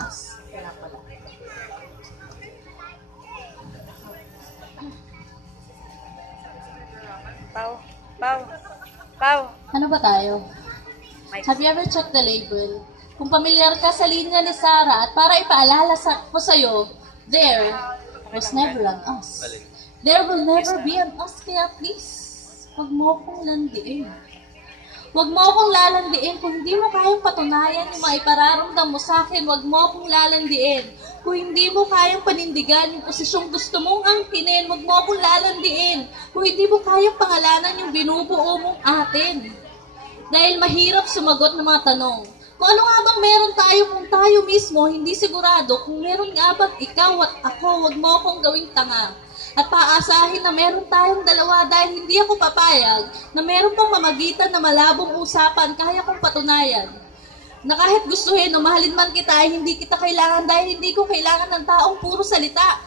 Kaya pala. Pau. Ano ba tayo? Have you ever checked the label? Kung pamilyar ka sa linya ni Sarah at para ipaalala ko sa'yo, there was never an us. There will never be an us, kaya please, huwag mo akong landiin. Huwag mo akong lalandiin. Kung hindi mo kayang patunayan yung maipararamdam mo sa akin, huwag mo akong lalandiin. Kung hindi mo kayang panindigan yung posisyong gusto mong angkinin, huwag mo akong lalandiin. Kung hindi mo kayang pangalanan yung binubuo mong atin. Dahil mahirap sumagot ng mga tanong. Kung ano nga bang meron tayo kung tayo mismo hindi sigurado, kung meron nga bang ikaw at ako, huwag mo akong gawing tanga. At paasahin na meron tayong dalawa dahil hindi ako papayag na meron pang mamagitan na malabong usapan kaya kong patunayan. Na kahit gustuhin o mahalin man kita ay hindi kita kailangan dahil hindi ko kailangan ng taong puro salita.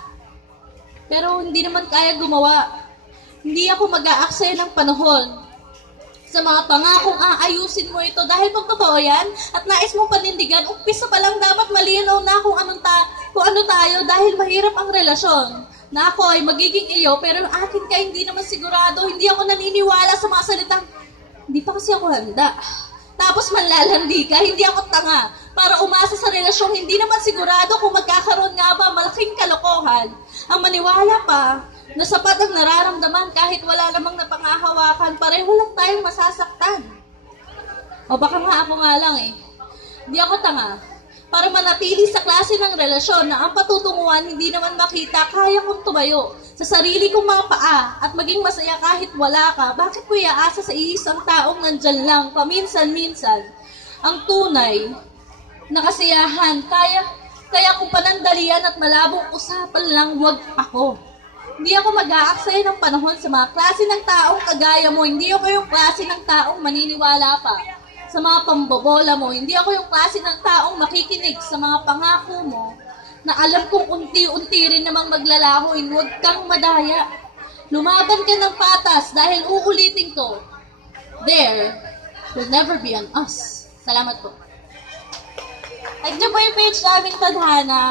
Pero hindi naman kaya gumawa. Hindi ako mag-aaksaya ng panahon sa mga pangakong aayusin mo ito dahil pag totoo yan at nais mong panindigan, umpisa pa lang dapat malinaw na kung ano tayo dahil mahirap ang relasyon. Na ako ay magiging iyo, pero ang akin ka hindi naman sigurado, hindi ako naniniwala sa mga salitang, hindi pa kasi ako handa. Tapos manlalandi ka, hindi ako tanga. Para umasa sa relasyong hindi naman sigurado kung magkakaroon nga ba malaking kalokohan. Ang maniwala pa na sapat ang nararamdaman kahit wala namang napangahawakan, pareho lang tayong masasaktan. O baka nga ako nga lang eh. Hindi ako tanga. Para manatili sa klase ng relasyon na ang patutunguhan hindi naman makita, kaya kong tumayo sa sarili kong mga paa at maging masaya kahit wala ka. Bakit ko iaasa sa isang taong nandyan lang, paminsan-minsan? Ang tunay na kasiyahan, kaya kung panandalian at malabong usapan lang, wag ako. Hindi ako mag-aaksaya ng panahon sa mga klase ng taong kagaya mo. Hindi ako yung klase ng taong maniniwala pa sa mga pambobola mo. Hindi ako yung klase ng taong makikinig sa mga pangako mo na alam kong unti-unti rin namang maglalahoy. Huwag kang madaya. Lumaban ka ng patas dahil uulitin ko. There will never be an us. Salamat po. Like nyo po yung page namin, Tadhana.